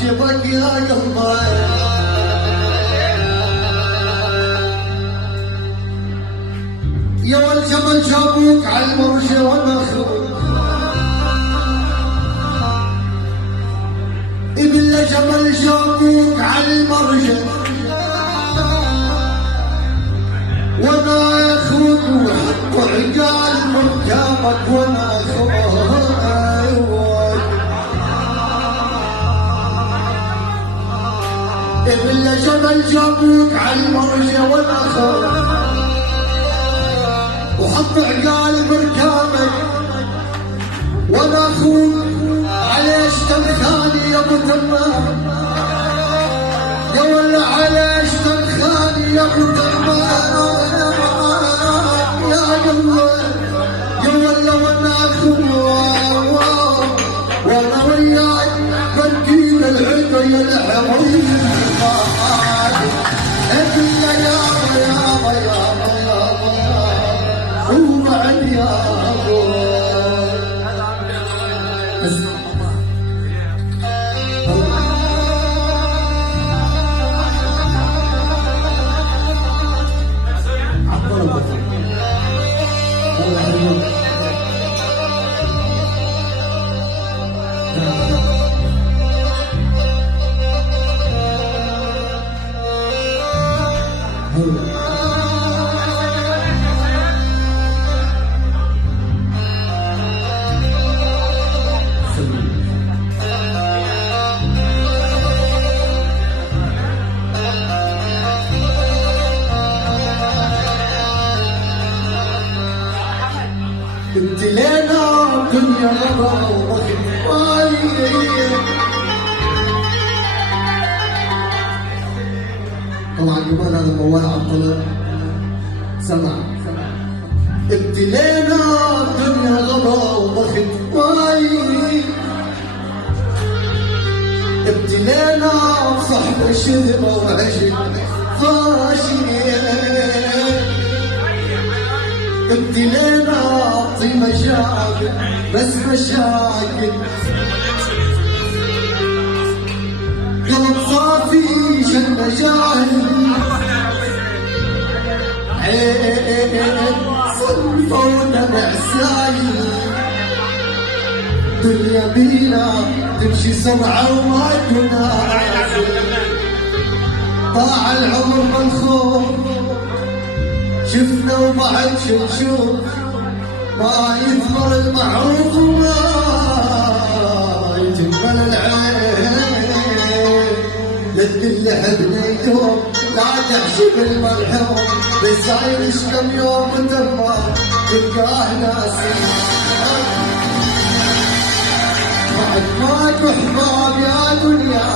شبك يا قلبي يا والجبل جابوك على المرجى والنخل إبلا جبل جابوك على المرجى وانا اخوك وحطوا عقال مركبك وانا اخوك إبلا جبل جابوك على المرجى وانا اخوك وحط عقال بركابك وانا اخوك عليش تنخاني يا ابو تمام يا ولا عليش تنخاني يا ابو تمام يا قلبي يا ولا وانا اخوك وانا وياك بديل العدا يا الحبيب الا يابا يابا يابا يابا وبعد يابا ابتلينا الدنيا غرا طبعا كمان هذا موال عبد سمع ابتلينا الدنيا غرا وضخت واي ابتلينا بصحب الشهرة وعشق فاشل ابتلينا اعطي مشاكل بس مشاكل قلب صافي جنة جاهل صنفونا بعسايل دنيا بينا تمشي سرعة وما تنازل ضاع العمر بالخوف شفنا وبعد شنشوف ما يثمر المعروف وما يتقبل العين لد اللي حبنا يدوم لا تحسب المرحوم بالزايد كم يوم تما تلقاه ناسي بعد ماكو احباب يا دنيا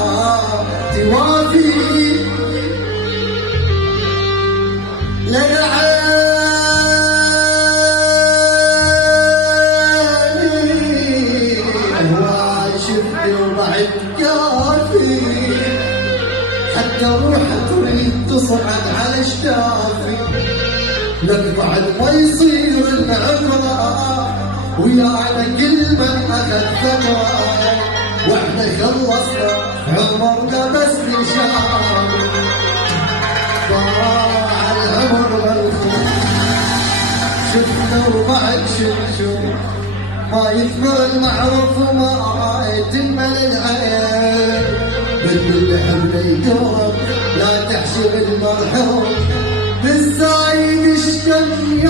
توافي للعين وبعد كافي حتى روحها تريد تصعد على الشافي لك بعد ما يصير العمره ويانا كل من اخذ ثمره واحنا خلصنا عمرنا بس نشام ضاع العمر بالخوف شفنا وبعد شنشوف ما يثمر المعروف وما يتمل العين بدل اللي حبنا يدوم لا تحسب المرحوم بالزايد اشتم